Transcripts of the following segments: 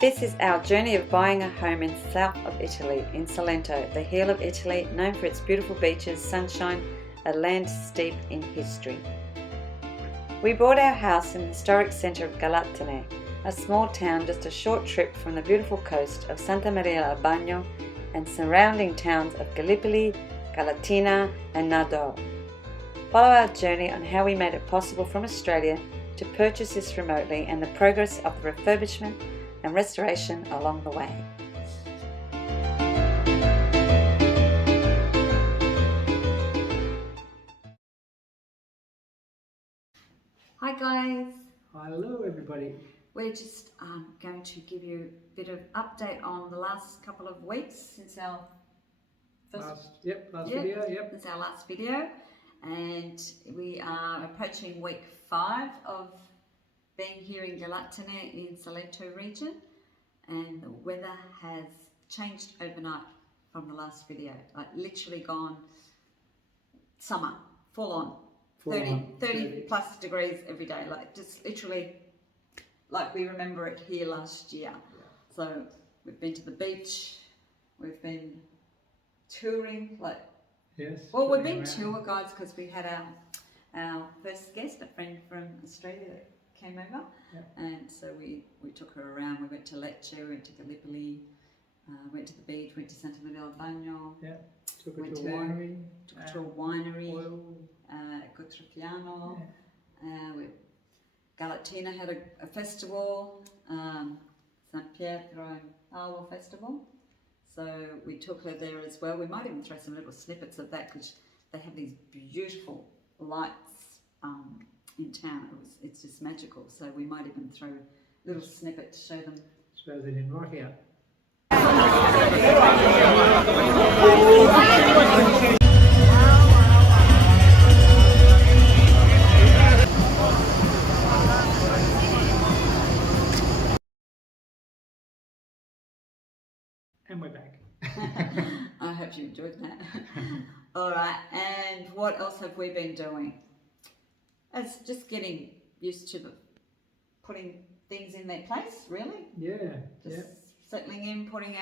This is our journey of buying a home in south of Italy, in Salento, the heel of Italy, known for its beautiful beaches, sunshine, a land steeped in history. We bought our house in the historic centre of Galatina, a small town just a short trip from the beautiful coast of Santa Maria al Bagno and surrounding towns of Gallipoli, Galatina and Nardo. Follow our journey on how we made it possible from Australia to purchase this remotely and the progress of the refurbishment and restoration along the way. Hi guys! Hello everybody. We're just going to give you a bit of update on the last couple of weeks since our last video. Since our last video, and we are approaching week 5 of being here in Galatina in Salento region, and the weather has changed overnight from the last video. Like literally gone summer, full on. 30 plus degrees every day, like just literally like we remember it here last year. So we've been to the beach, we've been touring, we've been tour guides because we had our first guest, a friend from Australia that came over, and so we took her around. We went to Lecce, we went to Gallipoli, went to the beach, went to Santa Maria al Bagno, took her to a winery, Cotrifiano. Galatina had a festival, San Pietro and Paolo festival, so we took her there as well. We might even throw some little snippets of that because they have these beautiful lights in town. It's just magical, so we might even throw a little snippet to show them. Suppose they didn't rock out. And we're back. I hope you enjoyed that. Alright, and what else have we been doing? It's just getting used to putting things in their place, really. Just settling in, putting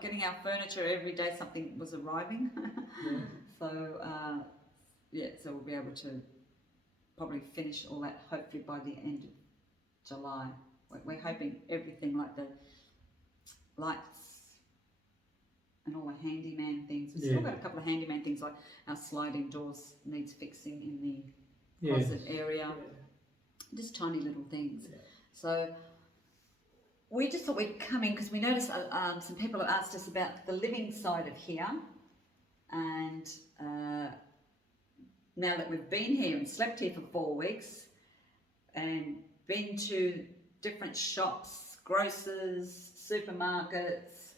getting our furniture every day. Something was arriving. So so we'll be able to probably finish all that hopefully by the end of July. We're hoping everything like the lights and all the handyman things. We've still got a couple of handyman things, like our sliding doors needs fixing in the closet area. Just tiny little things. So we just thought we'd come in because we noticed some people have asked us about the living side of here, and now that we've been here and slept here for 4 weeks and been to different shops, grocers, supermarkets,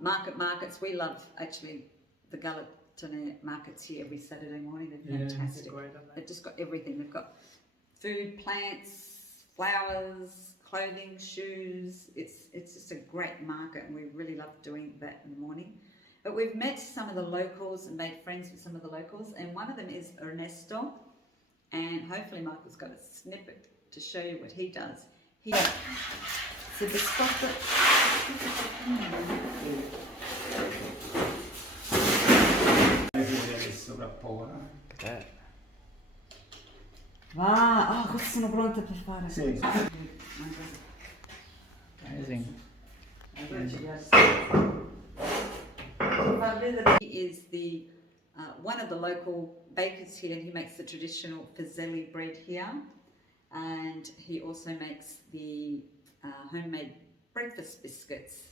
markets. We love actually the Galatina markets here every Saturday morning. They're fantastic. They're great, aren't they? They've just got everything. They've got food, plants, flowers, clothing, shoes. It's just a great market, and we really love doing that in the morning. But we've met some of the locals and made friends with some of the locals, and one of them is Ernesto, and hopefully Michael's got a snippet to show you what he does. So the stuff that questi sono pronte per fare. Sì. Amazing. He is the one of the local bakers here, and he makes the traditional fazeli bread here, and he also makes the homemade breakfast biscuits,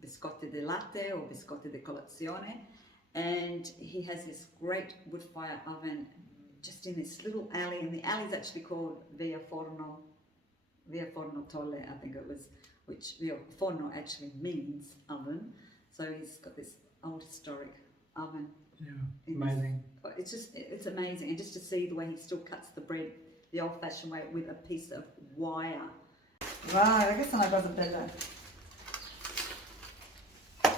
biscotti di latte or biscotti di colazione, and he has this great wood fire oven just in this little alley, and the alley is actually called Via Forno Tolle, I think it was, which Via Forno actually means oven. So he's got this old historic oven. Amazing. It's amazing, and just to see the way he still cuts the bread the old-fashioned way with a piece of wire. Wow, questa è una cosa bella.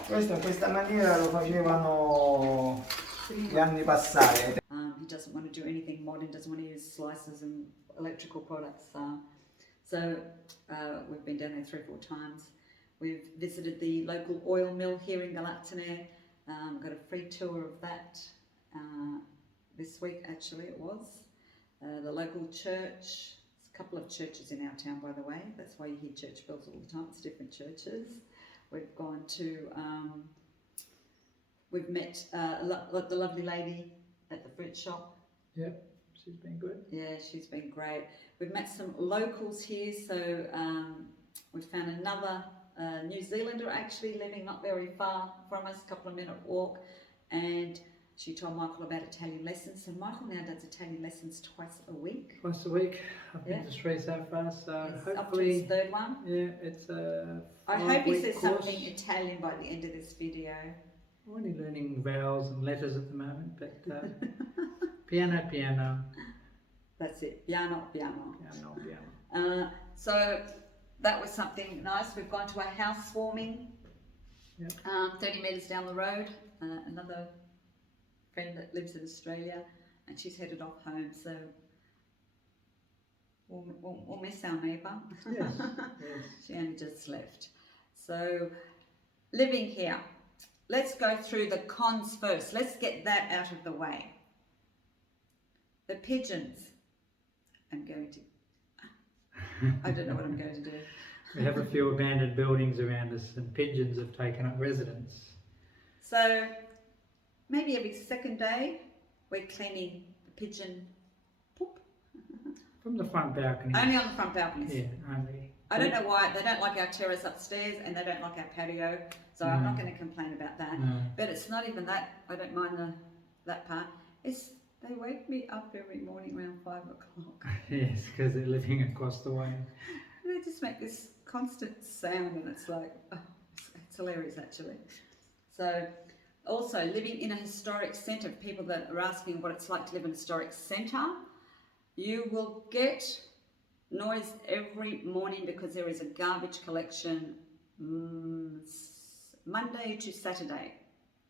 Questo in questa maniera lo facevano gli anni passati. He doesn't want to do anything modern, doesn't want to use slicers and electrical products. So we've been down there 3 or 4 times. We've visited the local oil mill here in Galatina. Got a free tour of that this week, actually it was. The local church. There's a couple of churches in our town, by the way. That's why you hear church bells all the time. It's different churches. We've gone to, we've met the lovely lady at the fruit shop. Yep, she's been good. Yeah, she's been great. We've met some locals here, so we've found another New Zealander actually living not very far from us, a couple of minute walk, and she told Michael about Italian lessons. So Michael now does Italian lessons twice a week. Twice a week. I've been to 3 so far, so It's hopefully... up to his 3rd one. Yeah, it's a I hope he 5-week says course. something Italian by the end of this video. I'm only learning vowels and letters at the moment, but piano, piano. That's it, piano, piano. Piano, piano. So that was something nice. We've gone to a housewarming, 30 metres down the road. Another friend that lives in Australia, and she's headed off home. So we'll miss our neighbour. Yes, yes. She only just left. So living here. Let's go through the cons first. Let's get that out of the way. The pigeons. I'm going to... I don't know what I'm going to do. We have a few abandoned buildings around us and pigeons have taken up residence. So maybe every 2nd day we're cleaning the pigeon poop. From the front balcony. Only on the front balconies. Yeah, only. I don't know why. They don't like our terrace upstairs and they don't like our patio. So I'm not going to complain about that. No. But it's not even that. I don't mind that part. It's they wake me up every morning around 5 o'clock. Yes, because they're living across the way. They just make this constant sound and it's like, oh, it's hilarious actually. So also living in a historic centre, people that are asking what it's like to live in a historic centre, you will get noise every morning because there is a garbage collection Monday to Saturday.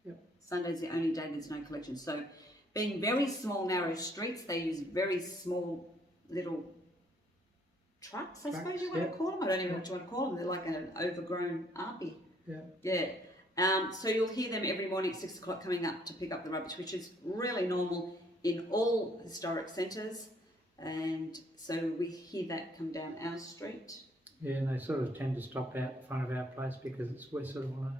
Yep. Sunday's the only day there's no collection. So being very small, narrow streets, they use very small little trucks, I suppose you want to call them. I don't even know what you want to call them. They're like an overgrown arpy. Yeah. So you'll hear them every morning at 6 o'clock coming up to pick up the rubbish, which is really normal in all historic centres. And so we hear that come down our street. Yeah, and they sort of tend to stop out in front of our place because we're sort of on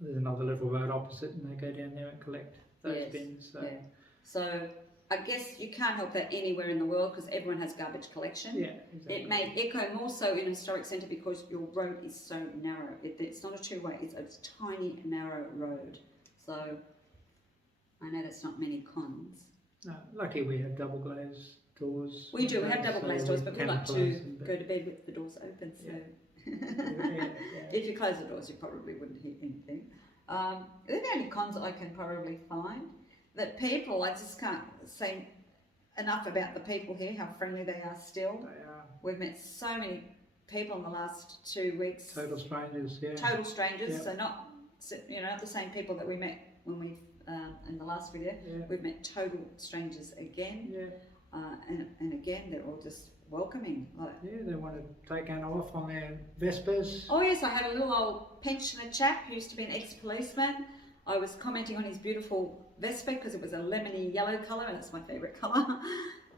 there's another little road opposite and they go down there and collect those bins. So. Yeah. So I guess you can't help that anywhere in the world because everyone has garbage collection. Yeah, exactly. It may echo more so in a historic centre because your road is so narrow. It's not a two-way, it's a tiny, narrow road. So I know that's not many cons. No, luckily we have double glazed doors. We do, we have double glazed doors, but we like to go to bed with the doors open. So if you close the doors, you probably wouldn't hear anything. They're the only cons I can probably find. That people, I just can't say enough about the people here, how friendly they are still. They are. We've met so many people in the last 2 weeks. Total strangers, yeah. Total strangers, Yep. So not the same people that we met when we in the last video. Yeah. We've met total strangers again. Yeah. And again, they're all just welcoming. Yeah, they want to take Anna off on their Vespers. Oh yes, I had a little old pensioner chap who used to be an ex-policeman. I was commenting on his beautiful Vespa because it was a lemony yellow colour and it's my favourite colour.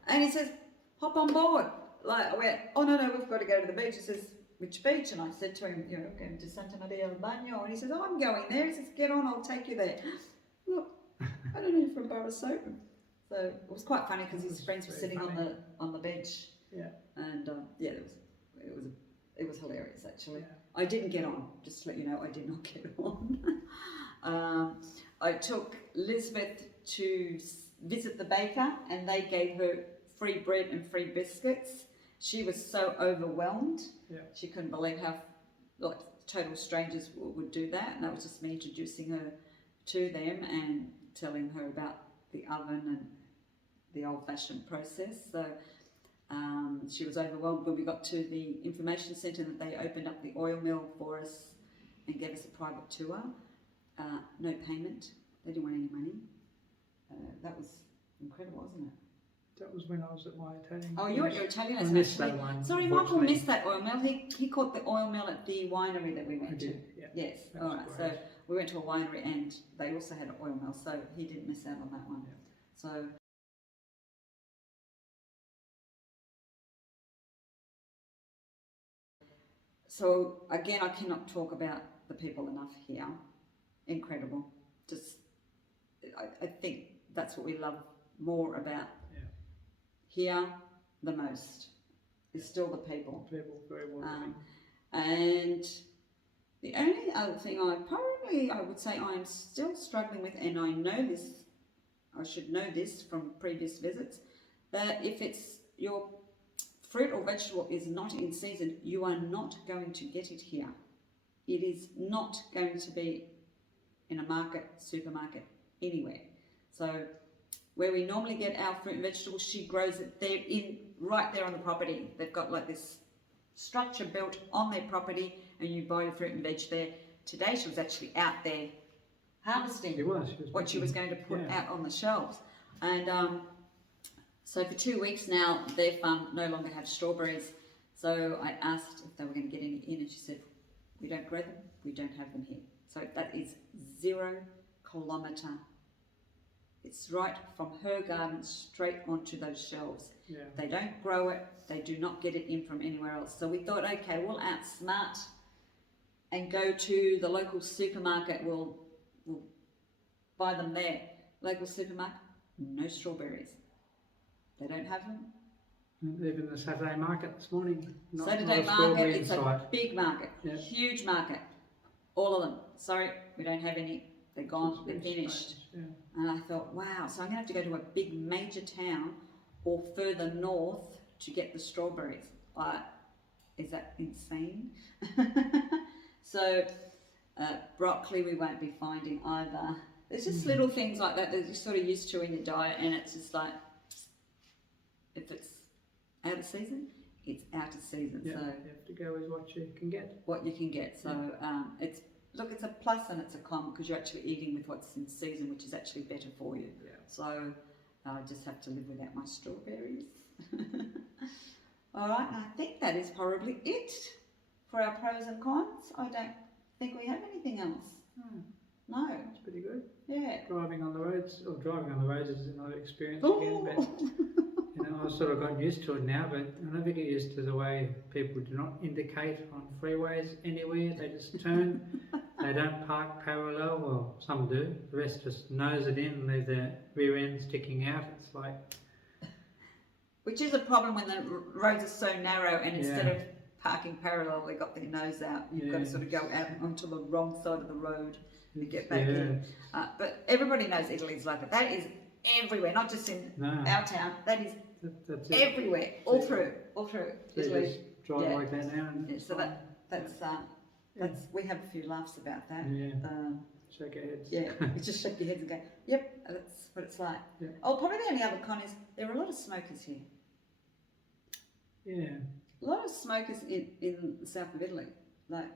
And he says, hop on board. Like I went, oh no, we've got to go to the beach. He says, which beach? And I said to him, I'm going to Santa Maria del Bagno. And he says, oh, I'm going there. He says, get on, I'll take you there. Look, I don't know from Barasopa. So it was quite funny because his friends were sitting on the bench. Yeah. And it was hilarious actually. Yeah. I didn't get on, just to let you know, I did not get on. I took Elizabeth to visit the baker and they gave her free bread and free biscuits. She was so overwhelmed. Yeah. She couldn't believe how total strangers would do that. And that was just me introducing her to them and telling her about the oven and the old-fashioned process. So she was overwhelmed when we got to the information centre that they opened up the oil mill for us and gave us a private tour. No payment. They didn't want any money. That was incredible, wasn't it? That was when I was at my Italian. Oh, you're at your Italian I lesson. missed actually. that one. Sorry, Michael unfortunately. missed that oil mill. He caught the oil mill at the winery that we I went to. did, yeah. Yes, That all was right. great. So we went to a winery and they also had an oil mill, so he didn't miss out on that one. Yeah. So. So again, I cannot talk about the people enough here. Incredible. Just, I think that's what we love more about here the most. Is still the people. People very welcoming. And the only other thing I would say I'm still struggling with, and I know this, I should know this from previous visits, that if it's your fruit or vegetable is not in season, you are not going to get it here. It is not going to be in a market, supermarket, anywhere. So where we normally get our fruit and vegetables, she grows it there right there on the property. They've got like this structure built on their property and you buy your fruit and veg there. Today she was actually out there harvesting what she was going to put out on the shelves. And so for 2 weeks now, their farm no longer have strawberries. So I asked if they were going to get any in, and she said, we don't grow them, we don't have them here. So that is 0 kilometre. It's right from her garden straight onto those shelves. Yeah. They don't grow it, they do not get it in from anywhere else. So we thought, okay, we'll outsmart and go to the local supermarket, we'll buy them there. Local supermarket, no strawberries. They don't have them. Even the Saturday market this morning. Saturday market, it's a big market, huge market. All of them. Sorry, we don't have any. They're gone, they're finished. And I thought, wow, so I'm going to have to go to a big major town or further north to get the strawberries. Is that insane? So broccoli we won't be finding either. There's just little things like that that you're sort of used to in your diet, and it's just like, if it's out of season, it's out of season. Yeah, so you have to go with what you can get. What you can get. So it's a plus and it's a con because you're actually eating with what's in season, which is actually better for you. Yeah. So I just have to live without my strawberries. All right, I think that is probably it for our pros and cons. I don't think we have anything else. No. It's pretty good. Yeah. Driving on the roads is another experience again, but I've sort of gotten used to it now, but I never get used to the way people do not indicate on freeways anywhere. They just turn. They don't park parallel. Well, some do. The rest just nose it in and leave their rear end sticking out. It's like... Which is a problem when the roads are so narrow and instead of parking parallel, they got their nose out. You've got to sort of go out onto the wrong side of the road to get back in. But everybody knows Italy's like that. That is everywhere, not just in our town. That is that's everywhere, all through Italy. Just drive like that now. And so that's we have a few laughs about that. Shake your heads. Yeah, you just shake your heads and go, yep, that's what it's like. Yeah. Oh, probably the only other con is there are a lot of smokers here. Yeah. A lot of smokers in the south of Italy, like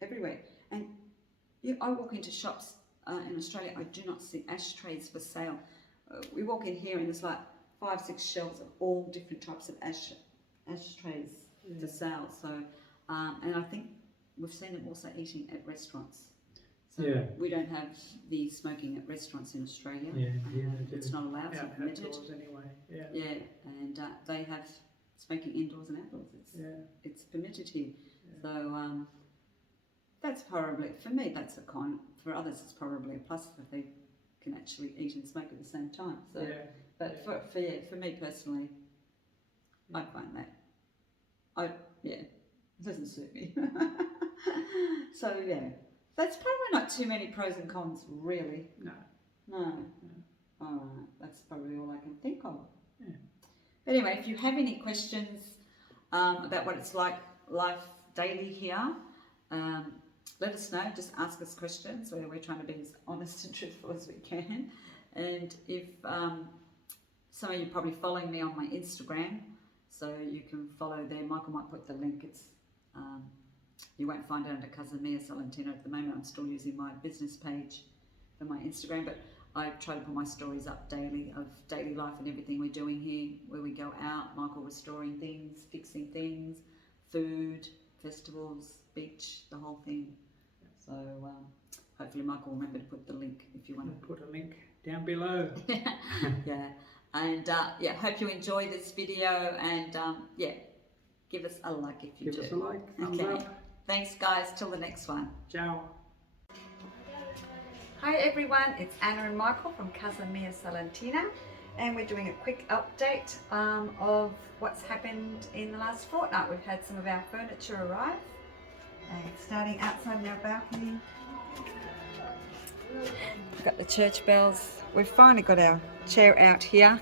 everywhere. And I walk into shops in Australia, I do not see ashtrays for sale. We walk in here and there's like 5-6 shelves of all different types of ashtrays for sale. So, and I think we've seen them also eating at restaurants. So we don't have the smoking at restaurants in Australia. It's not allowed. It's not permitted. Anyway. And they have smoking indoors and outdoors. It's permitted here. So that's probably, for me, that's a con. For others, it's probably a plus if they can actually eat and smoke at the same time. So, but for me personally, I find that it doesn't suit me. So that's probably not too many pros and cons, really. No. All right, that's probably all I can think of. But anyway, if you have any questions about what it's like life daily here, let us know. Just ask us questions. We're trying to be as honest and truthful as we can. And if some of you are probably following me on my Instagram, so you can follow there. Michael might put the link. It's you won't find it under Cousin Mia Salentino at the moment. I'm still using my business page for my Instagram, but I try to put my stories up daily of daily life and everything we're doing here, where we go out, Michael restoring things, fixing things, food, festivals, beach, the whole thing. So hopefully Michael will remember to put the link if you want to. Put a link down below. Yeah, and yeah, hope you enjoy this video, and yeah, give us a like if you do. Give us a like, thumbs Okay. up. Thanks guys, till the next one. Ciao. Hi everyone, it's Anna and Michael from Casa Mia Salentina, and we're doing a quick update of what's happened in the last fortnight. We've had some of our furniture arrive, and starting outside in our balcony. We've got the church bells. We've finally got our chair out here.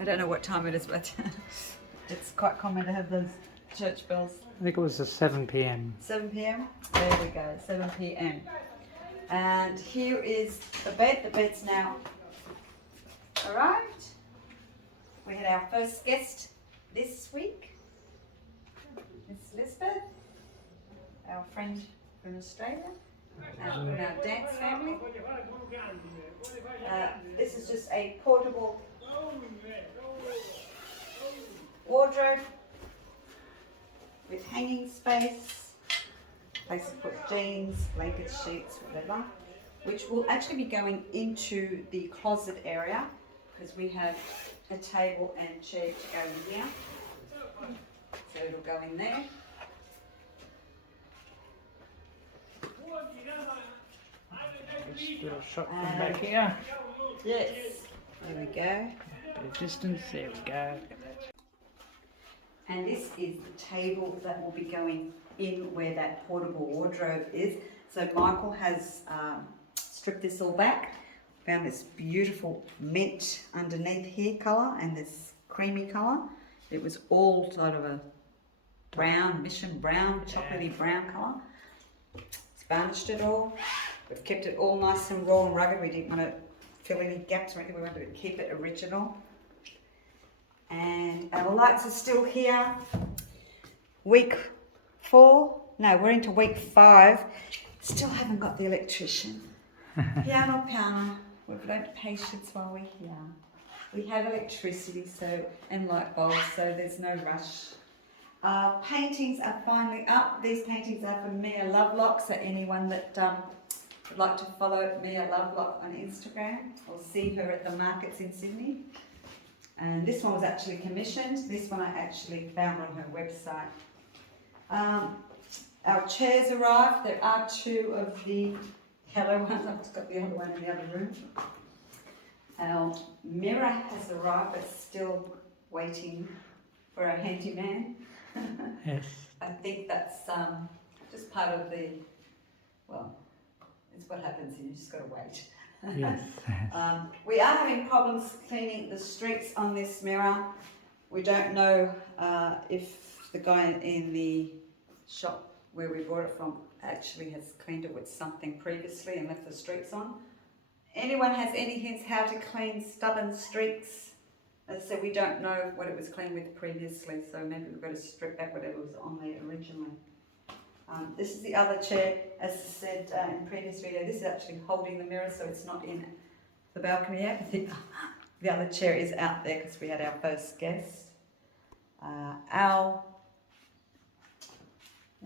I don't know what time it is, but it's quite common to have those church bells. I think it was 7 p.m. 7 p.m. There we go, 7 p.m. And here is the bed. The bed's now arrived. We had our first guest this week. It's Elizabeth, our friend from Australia, from our dance family. This is just a portable wardrobe with hanging space, place to put jeans, blankets, sheets, whatever, which will actually be going into the closet area because we have a table and chair to go in here. So it'll go in there. Just do a shot from back here. Yes, there we go. Bit of distance, there we go. And this is the table that will be going in where that portable wardrobe is. So Michael has stripped this all back, found this beautiful mint underneath here colour and this creamy colour. It was all sort of a brown, mission brown, chocolatey brown colour. It's varnished it all. We've kept it all nice and raw and rugged. We didn't want to fill any gaps or anything. We wanted to keep it original. And our lights are still here. Week 4, no, we're into week 5. Still haven't got the electrician. Piano. We've learnt patience while we're here. We have electricity and light bulbs, so there's no rush. Paintings are finally up. These paintings are from Mia Lovelock, so anyone that would like to follow Mia Lovelock on Instagram or see her at the markets in Sydney. And this one was actually commissioned. This one I actually found on her website. Our chairs arrived. There are 2 of the yellow ones. I've just got the other one in the other room. Our mirror has arrived, but still waiting for our handyman. Yes. I think that's just part of the, well, it's what happens here. You just got to wait. Yes. We are having problems cleaning the streaks on this mirror. We don't know if the guy in the shop where we bought it from actually has cleaned it with something previously and left the streaks on. Anyone has any hints how to clean stubborn streaks? As I said, we don't know what it was cleaned with previously, so maybe we've got to strip back whatever was on there originally. This is the other chair, as I said in the previous video. This is actually holding the mirror, so it's not in the balcony yet. The other chair is out there because we had our first guest. Let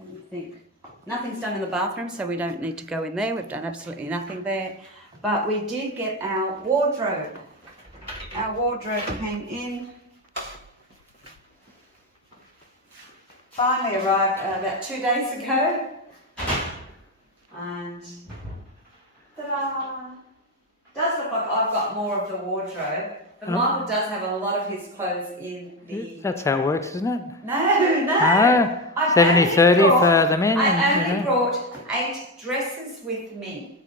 me think. Nothing's done in the bathroom, so we don't need to go in there. We've done absolutely nothing there. But we did get our wardrobe. Our wardrobe came in. Finally arrived about 2 days ago, and ta-da! Does look like I've got more of the wardrobe, but Michael does have a lot of his clothes in the... That's how it works, isn't it? No. 70-30 for the men. I only brought 8 dresses with me.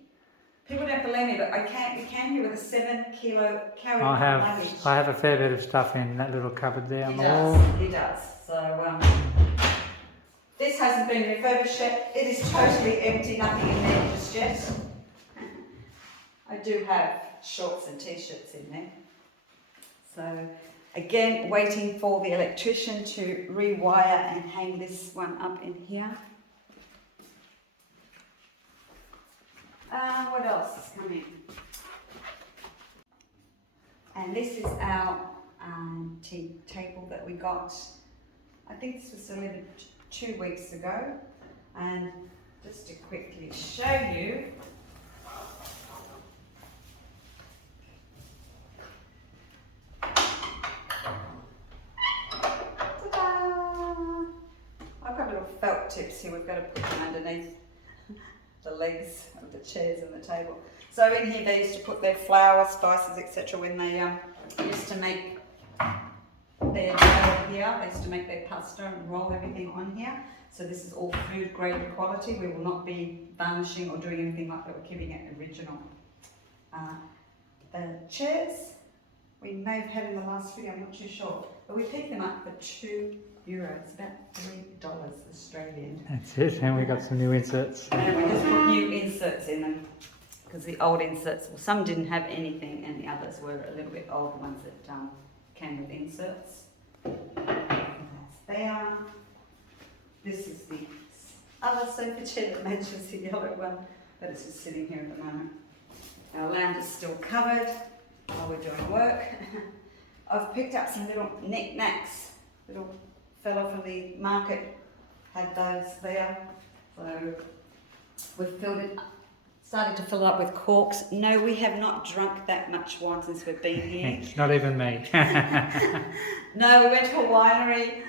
People don't believe me, but we came here with a 7-kilo carry-on luggage. I have a fair bit of stuff in that little cupboard there on the wall. He does. So this hasn't been refurbished yet. It is totally empty, nothing in there just yet. I do have shorts and t-shirts in there. So again, waiting for the electrician to rewire and hang this one up in here. What else is coming? And this is our tea table that we got. I think this was delivered 2 weeks ago. And just to quickly show you, ta-da! I've got little felt tips here. We've got to put them underneath the legs of the chairs and the table. So in here they used to put their flour, spices, etc. when they used to make their dough here. They used to make their pasta and roll everything on here. So this is all food grade quality. We will not be varnishing or doing anything like that. We're keeping it original. The chairs we may have had in the last video, I'm not too sure, but we picked them up for €2, about $3 Australian. That's it, and we got some new inserts. And we just put new inserts in them because the old inserts, well, some didn't have anything and the others were a little bit old, ones that came with inserts. That's there. This is the other sofa chair that matches the yellow one, but it's just sitting here at the moment. Our lounge is still covered while we're doing work. I've picked up some little knick-knacks. Little fella from the market had those there. So we've filled it, started to fill it up with corks. No, we have not drunk that much wine since we've been here. It's not even me. No, we went to a winery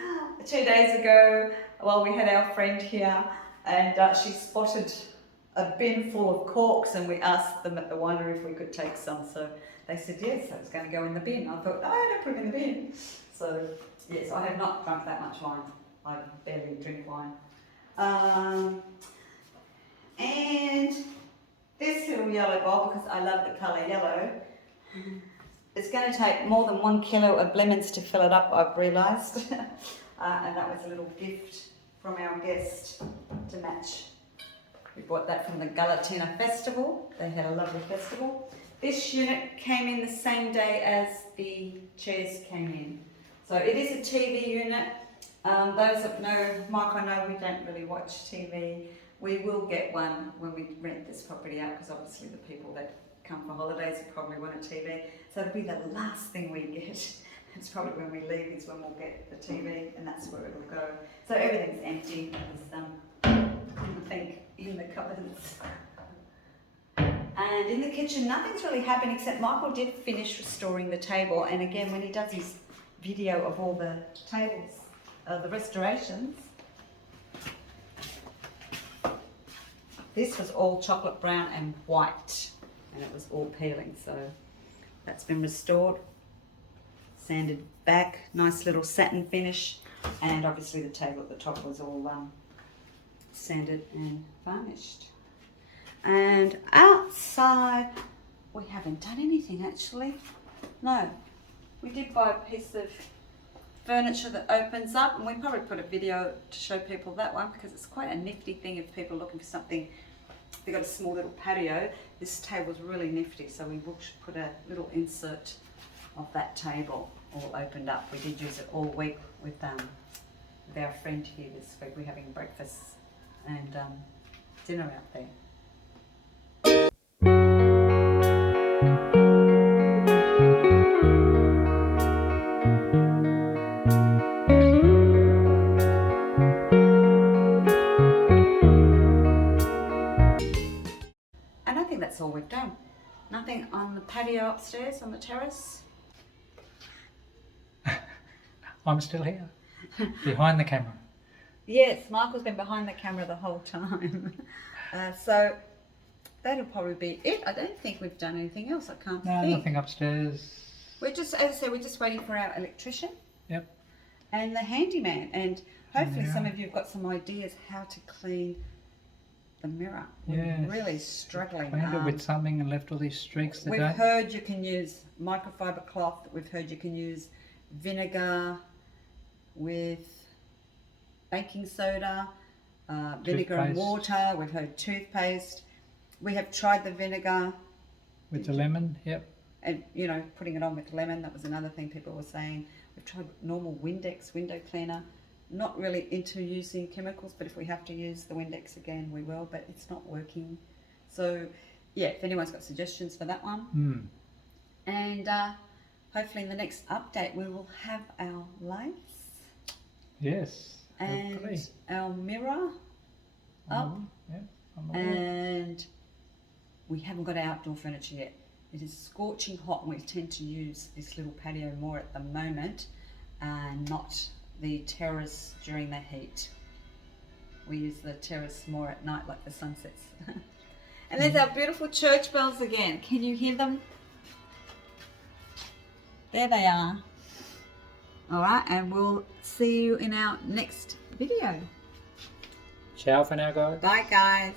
2 days ago while we had our friend here, and she spotted a bin full of corks, and we asked them at the winery if we could take some. So they said yes, so it's going to go in the bin. I thought, no, don't put it in the bin. So yes, I have not drunk that much wine. I barely drink wine. And this little yellow bowl, because I love the colour yellow, it's going to take more than 1 kilo of lemons to fill it up, I've realised. And that was a little gift from our guest to match. We bought that from the Galatina festival. They had a lovely festival. This unit came in the same day as the chairs came in. So it is a TV unit. Those that know Mike, I know we don't really watch TV. We will get one when we rent this property out, because obviously the people that come for holidays will probably want a TV. So it'll be the last thing we get. It's probably when we leave is when we'll get the TV, and that's where it'll go. So everything's empty. There's nothing in the cupboards. And in the kitchen, nothing's really happened except Michael did finish restoring the table. And again, when he does his video of all the tables, the restorations, this was all chocolate brown and white, and it was all peeling. So that's been restored, sanded back, nice little satin finish, and obviously the table at the top was all sanded and varnished. And outside, we haven't done anything actually. No, we did buy a piece of furniture that opens up, and we probably put a video to show people that one, because it's quite a nifty thing if people are looking for something. They've got a small little patio. This table's really nifty, so we will put a little insert of that table all opened up. We did use it all week with our friend here this week. We're having breakfast and dinner out there. And I think that's all we've done. Nothing on the patio upstairs on the terrace. I'm still here, behind the camera. Yes, Michael's been behind the camera the whole time. So that'll probably be it. I don't think we've done anything else. I can't No, think. nothing upstairs. We're just, as I said, we're just waiting for our electrician. Yep. And the handyman. And hopefully Yeah. some of you have got some ideas how to clean the mirror. We're Yes. really struggling. Cleaned it with something and left all these streaks We've today. heard you can use microfiber cloth. We've heard you can use vinegar with baking soda, vinegar and Toothpaste. water. We've heard toothpaste. We have tried the vinegar With the lemon, yep. and, you know, putting it on with lemon. That was another thing people were saying. We've tried normal Windex window cleaner. Not really into using chemicals, but if we have to use the Windex again, we will, but it's not working. So yeah, if anyone's got suggestions for that one. Mm. And hopefully in the next update we will have our lights Yes. and Hopefully. our mirror up. Yep. On the wall. And we haven't got our outdoor furniture yet. It is scorching hot and we tend to use this little patio more at the moment and not the terrace during the heat. We use the terrace more at night like the sunsets. And there's our beautiful church bells again. Can you hear them? There they are. All right, and we'll see you in our next video. Ciao for now, guys. Bye guys.